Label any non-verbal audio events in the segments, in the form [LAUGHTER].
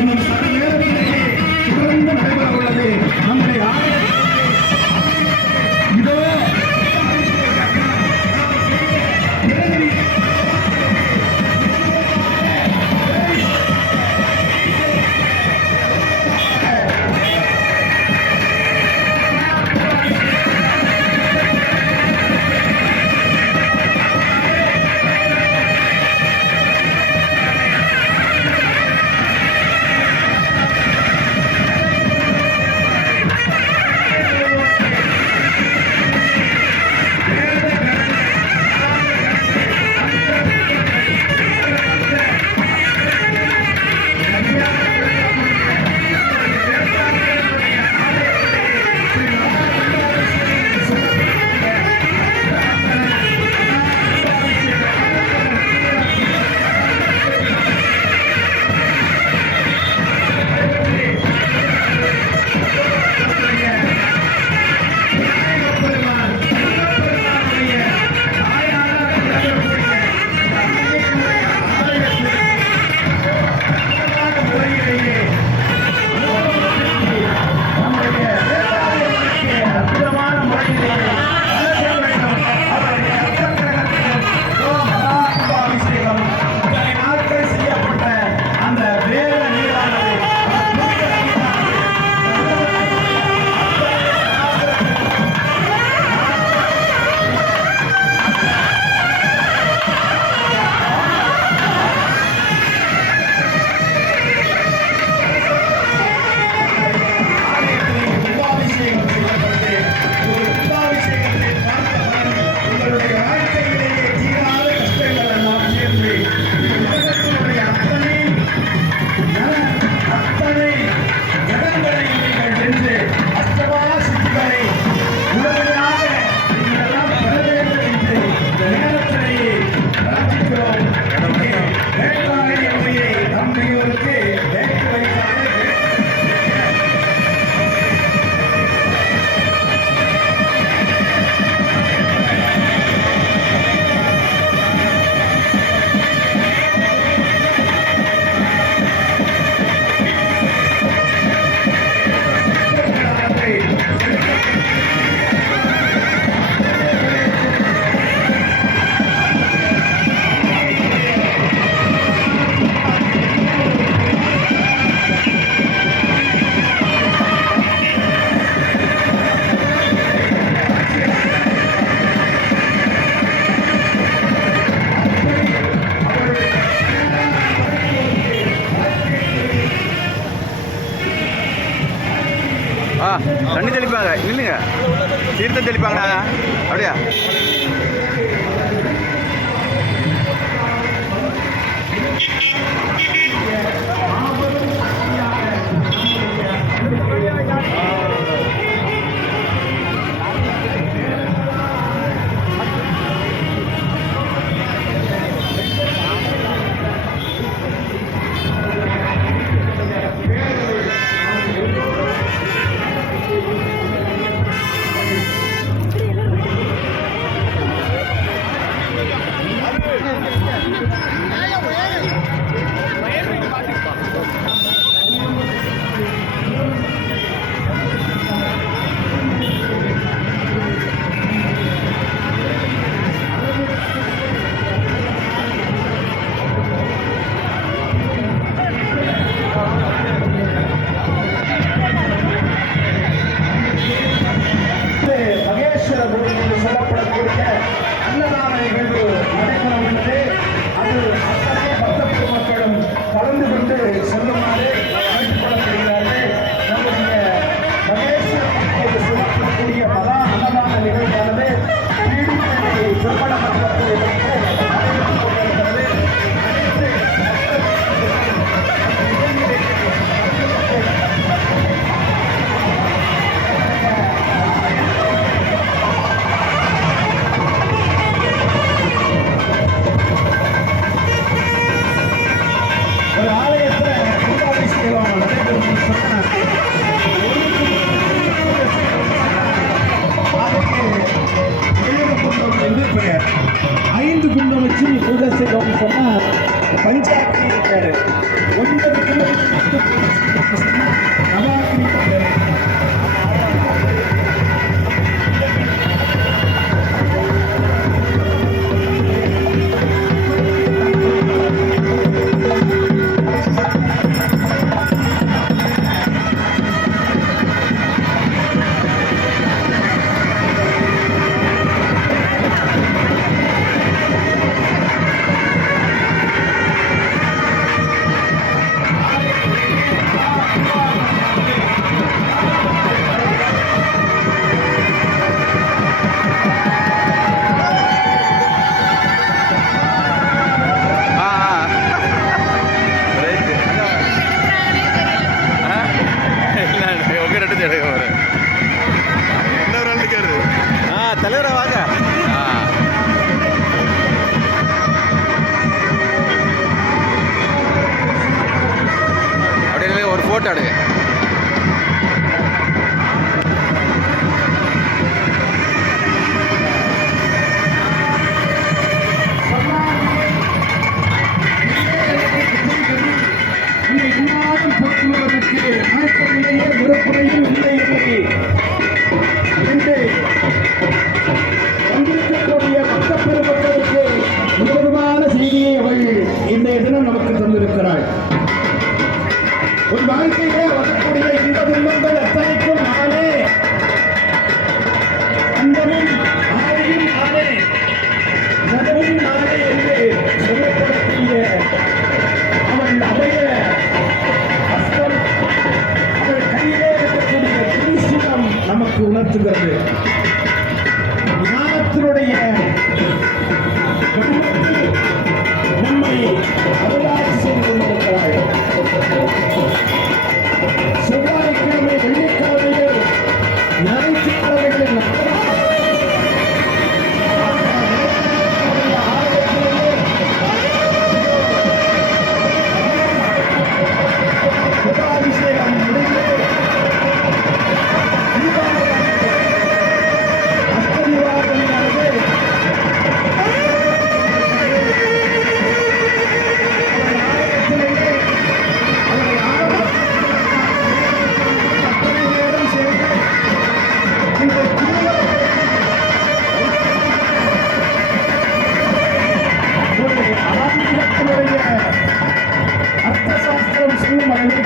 இன்னும் சற்று நேரத்திலேயே தொடர்ந்து நடைபெற உள்ளது நம்முடைய ஆலயத்திலே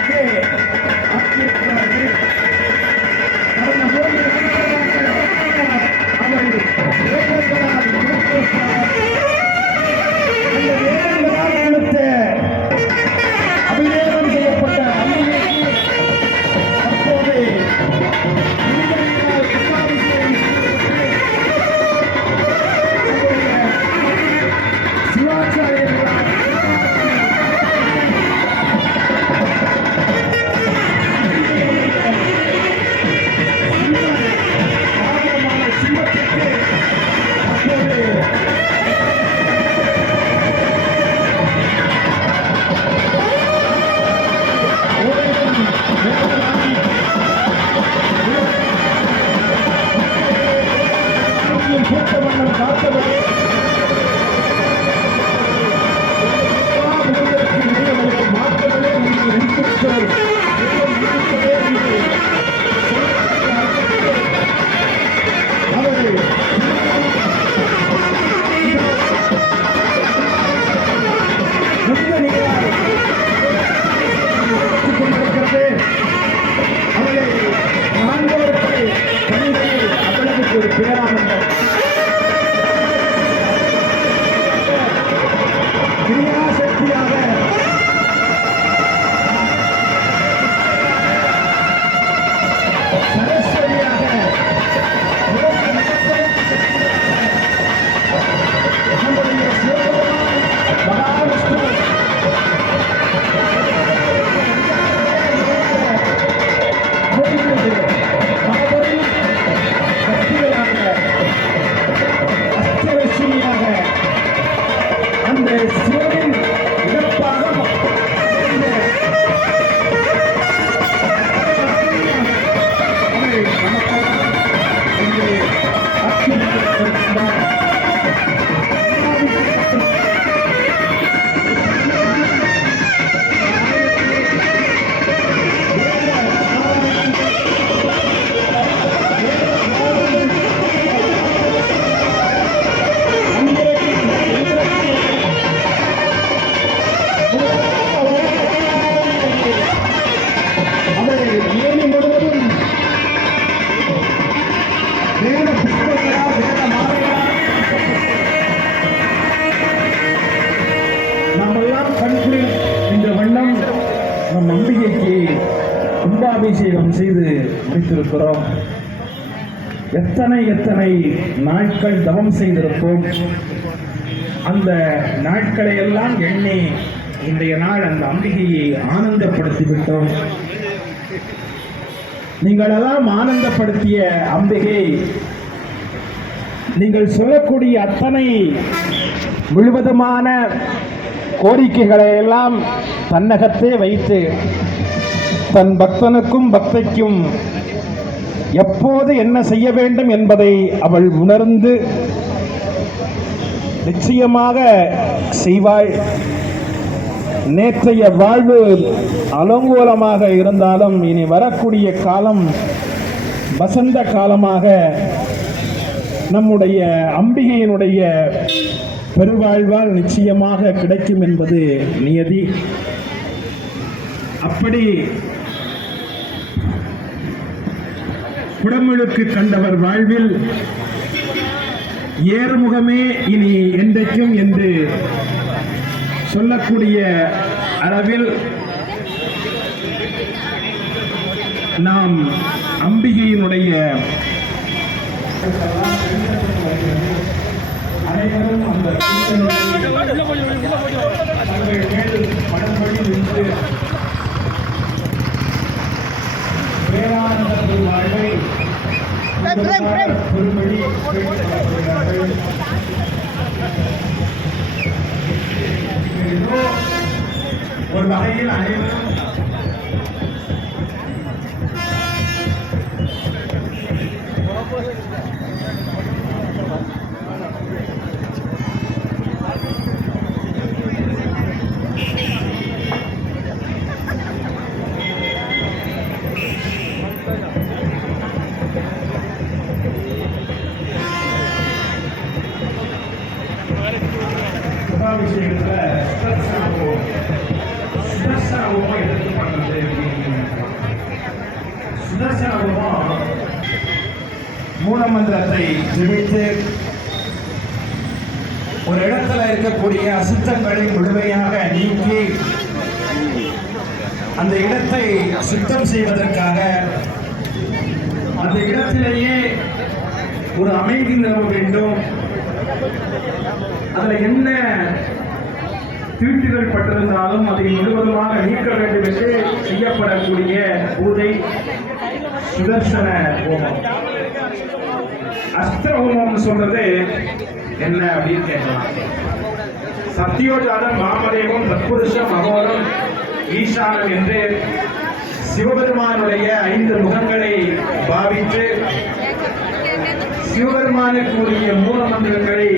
谢 [LAUGHS] எத்தனை எத்தனை நாட்கள் தவம் செய்திருப்போம்? அந்த நாட்களை எல்லாம் எண்ணி இன்றைய நாள் அந்த அம்பிகையை ஆனந்தப்படுத்தி விட்டோம் நீங்களெல்லாம் ஆனந்தப்படுத்திய அம்பிகை நீங்கள் சொல்லக்கூடிய அத்தனை முழுவதுமான கோரிக்கைகளை எல்லாம் தன்னகத்தே வைத்து தன் பக்தனுக்கும் பக்தைக்கும் எப்போது என்ன செய்ய வேண்டும் என்பதை அவள் உணர்ந்து நிச்சயமாக செய்வாள். நேற்றைய வாழ்வு அலங்கோலமாக இருந்தாலும் இனி வரக்கூடிய காலம் வசந்த காலமாக நம்முடைய அம்பிகையினுடைய பெருவாழ்வால் நிச்சயமாக கிடைக்கும் என்பது நியதி. அப்படி குடமுழுக்கு கண்டவர் வாழ்வில் ஏறுமுகமே இனி என்றைக்கும் என்று சொல்லக்கூடிய அளவில் நாம் அம்பிகையினுடைய அனைவரும் அந்த தங்கள் வாழ்வை ஒரு வகையில் அனைவரும் சுதர்சனமும் மூலமந்திரத்தை ஜெபித்து ஒரு இடத்துல இருக்கக்கூடிய அசுத்தங்களை முழுமையாக நீக்கி அந்த இடத்தை சுத்தம் செய்வதற்காக அந்த இடத்திலேயே ஒரு அமைதி நிலவ வேண்டும். அதில் என்ன தீட்டுகள் பட்டிருந்தாலும் அதை முழுவதுமாக நீக்க வேண்டும் என்று செய்யப்படக்கூடிய பூஜை சுதர்சன ஹோமம். அஸ்திர ஹோமம்னு சொல்றது என்ன அப்படின்னு கேட்கலாம். சத்தியோஜாதம் மாமதேவம் தத்புருஷம் மகோரம் ஈசானம் என்று சிவபெருமானுடைய ஐந்து முகங்களை பாவித்து சிவபெருமானுக்கு உரிய மூல மந்திரங்களை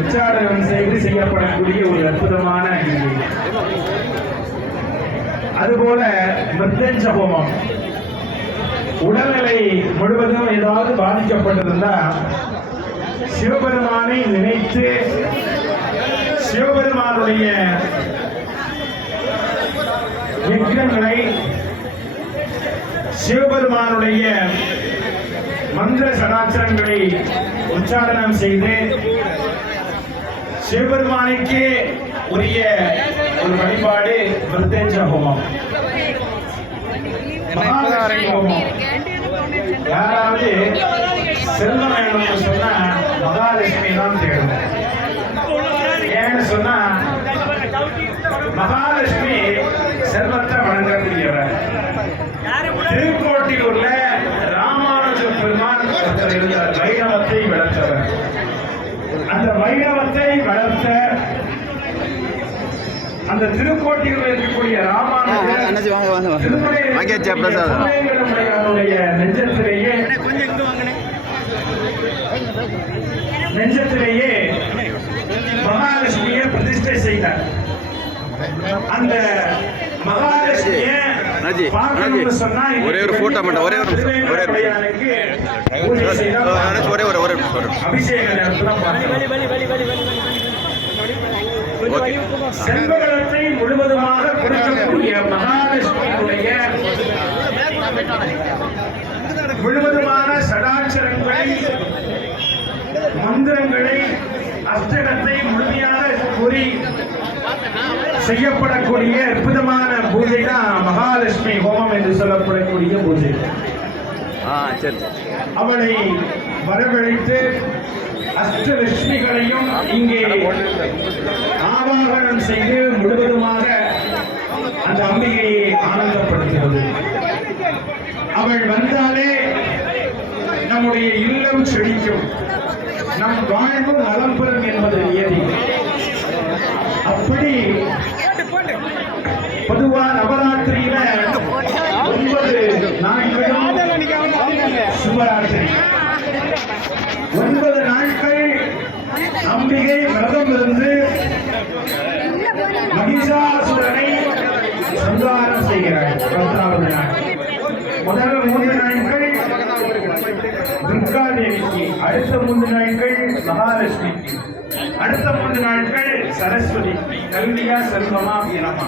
உச்சாரணம் செய்து செய்யப்படக்கூடிய ஒரு அற்புதமான அதுபோல மிருத்தஞ்ச ஹோமம். உடல்நிலை முழுவதும் ஏதாவது பாதிக்கப்பட்டிருந்தா சிவபெருமானை நினைத்து சிவபெருமானுடைய யஜ்ஞங்களை சிவபெருமானுடைய மந்திர சடாச்சரங்களை உச்சாரணம் செய்து சிவபெருமானுக்கே உரிய ஒரு வழிபாடு பிரத்யேஜ ஹோமம். மகாலட்சுமி ஹோமம். யாராவது செல்வம் வேணும்னு சொன்னா மகாலட்சுமி தான் தேடும் ஏன்னு சொன்னா மகாலட்சுமி செல்வத்தை வழங்கக்கூடியவர் திருக்கோட்டியூர்ல ராமானுஜ பெருமான் ஒருத்தர் இருந்தார். வைணவத்தை வளர்த்தவர். அந்த வைணவத்தை வளர்த்த அந்த திருக்கோட்டியூர்ல இருக்கக்கூடிய ராமானுஜர் வாங்க வாங்க வாங்க. திருமலையுடைய நெஞ்சத்திலேயே நெஞ்சத்திலேயே மகாலட்சுமியை பிரதிஷ்டை செய்தார். அந்த மகாலட்சுமியை ஒரே ஒரு photo மட்டும், ஒரே ஒரு ஒரே ஒரு ஒரே ஒரு ஒரே செல்வகலத்தை முழுவதுமாக கொடுக்கக்கூடிய மகாலட்சுமியினுடைய முழுவதுமான சடாச்சரங்களை மந்திரங்களை அஷ்டகத்தை முழுமையாக கூறி செய்யப்படக்கூடிய அற்புதமான பூஜை தான் மகாலட்சுமி ஹோமம் என்று சொல்லப்படக்கூடிய பூஜை. ஆ சரி சரி. அவளை வரவழைத்து அஷ்டலட்சுமிகளையும் இங்கே ஆவாகனம் செய்து முழுவதுமாக அந்த அம்பிகையை ஆனந்தப்படுத்துகிறது அவள் வந்தாலே நம்முடைய இல்லம் செழிக்கும். நம் வாழ்வு நலம் பெறும் என்பது நியதி. அப்படி பத்தாவது முதல் மூன்று நாட்கள் துர்கா தேவிக்கு அடுத்த மூன்று நாட்கள் மகாலட்சுமிக்கு. அடுத்த மூன்று நாட்கள் சரஸ்வதி கல்வியா செல்வமா வீரமா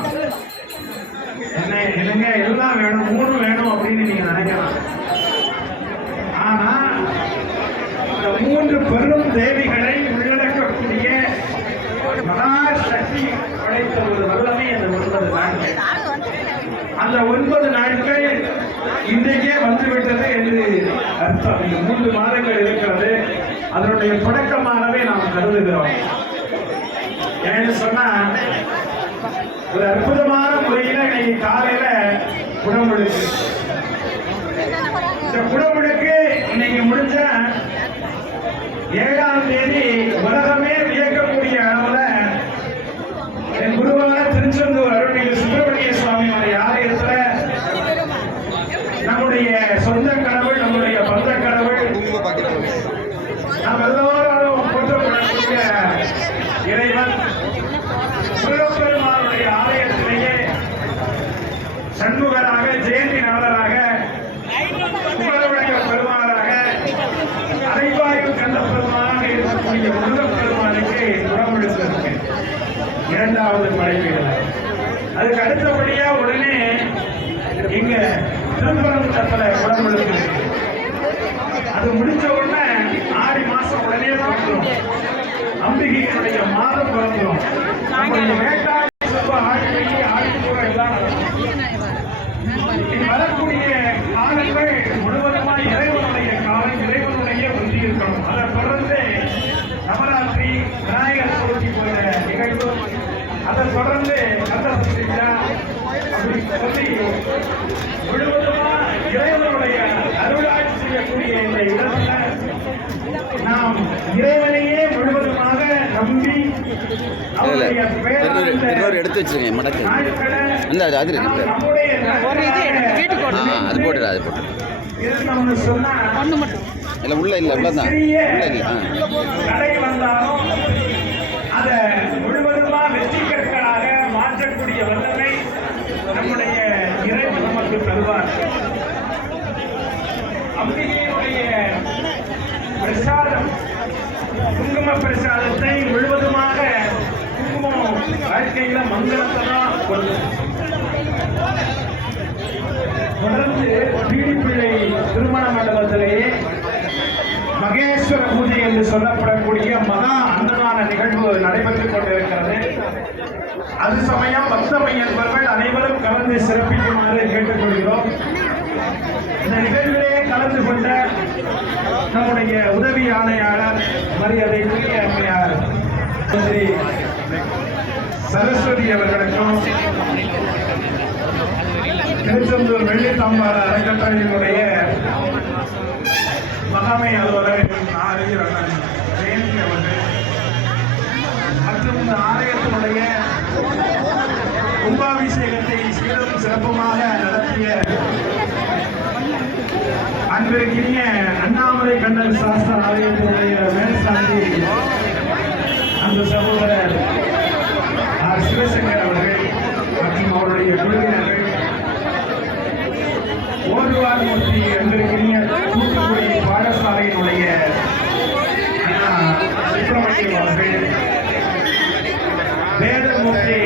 என்ன என்னங்க எல்லாம் வேணும் மூணு வேணும் அப்படின்னு நீங்க நினைக்கலாம். ஆனா இந்த மூன்று பெரும் தேவிகளை உள்ளடக்கக்கூடிய மகாசக்தி படைத்த ஒரு வல்ல அந்த ஒன்பது நாட்கள் இன்றைக்கே வந்துவிட்டது என்று அர்த்தம். இந்த மூன்று மாதங்கள் இருக்கிறது. அதனுடைய தொடக்கமாகவே நாம் கருதுகிறோம். ஏன்னு சொன்னா ஒரு அற்புதமான முறையில இன்னைக்கு காலையில குடமுழுக்கு. இந்த குடமுழுக்கு இன்னைக்கு முடிஞ்ச ஏழாம் தேதி உலகமே அது முடிச்ச உடனே ஆறு மாசம் உடனே பிறந்துடும் அம்பிகையினுடைய மாதம் பிறந்துடும் நம்முடைய வேட்டாளி செல்வ ஆழ்வெளி ஆழ்வூர் எல்லாம் நடக்கும். இனி வரக்கூடிய காலங்கள் முழுவதுமாய் இறைவனுடைய காலம் இறைவனுடைய ஒன்றி இருக்கணும் அதை தொடர்ந்து நவராத்திரி விநாயகர் சதுர்த்தி போன்ற நிகழ்வு அதை தொடர்ந்து கந்தசஷ்டி விழா அப்படி சொல்லி முழுவதுமா இறைவனுடைய அருளாட்சி செய்யக்கூடிய இந்த இடத்துல நாம் இறைவனையே முழுவதுமாக நம்பி இல்லை திருநூறு திருநூறு எடுத்து வச்சுருங்க மடக்கு. அந்த அது அது இருக்கு ஆ அது போட்டுடு அது போட்டு இருக்கணும்னு சொன்னா இல்லை உள்ள இல்லை உள்ள தான். உள்ள இல்லை ஆ. தடை வந்தாலும் அதை முழுவதுமா வெற்றி கற்களாக மாற்றக்கூடிய வல்லமை நம்முடைய இறைவன் நமக்கு தருவார் அம்பிகையினுடைய பிரசாதம் குங்கும பிரசாதத்தை குங்குமம் வாழ்க்கையில மங்களத்தை தான் கொள்ளும் தொடர்ந்து பீடிப்பிள்ளை திருமண மண்டபத்திலேயே மகேஸ்வர பூஜை என்று சொல்லப்படக்கூடிய மகா அந்தமான நிகழ்வு நடைபெற்றுக் கொண்டிருக்கிறது. அது சமயம் பக்தமை என்பவர்கள் அனைவரும் கலந்து சிறப்பிக்குமாறு கேட்டுக்கொள்கிறோம். இந்த நிகழ்விலே கலந்து கொண்ட நம்முடைய உதவி ஆணையாளர் மரியாதைக்குரிய அம்மையார் மந்திரி சரஸ்வதி அவர்களுக்கும் திருச்செந்தூர் வெள்ளித்தாம்பார அறக்கட்டளையினுடைய மகாமை அலுவலர் ஆரியர் அண்ணன் ஜெயந்தி அவர்கள் மற்றும் இந்த ஆலயத்தினுடைய கும்பாபிஷேகத்தை சீரும் சிறப்புமாக நடத்திய அன்பிற்கினிய அண்ணாமலை கண்ணன் சாஸ்திர ஆலயத்தினுடைய மேல்சாந்தி அந்த சகோதர மற்றும் ஓடுவார்மூர்த்தி என்பதற்கினிய தூத்துக்குடி பாடசாலையினுடைய சுப்பிரமணியம் அவர்கள் வேதமூர்த்தி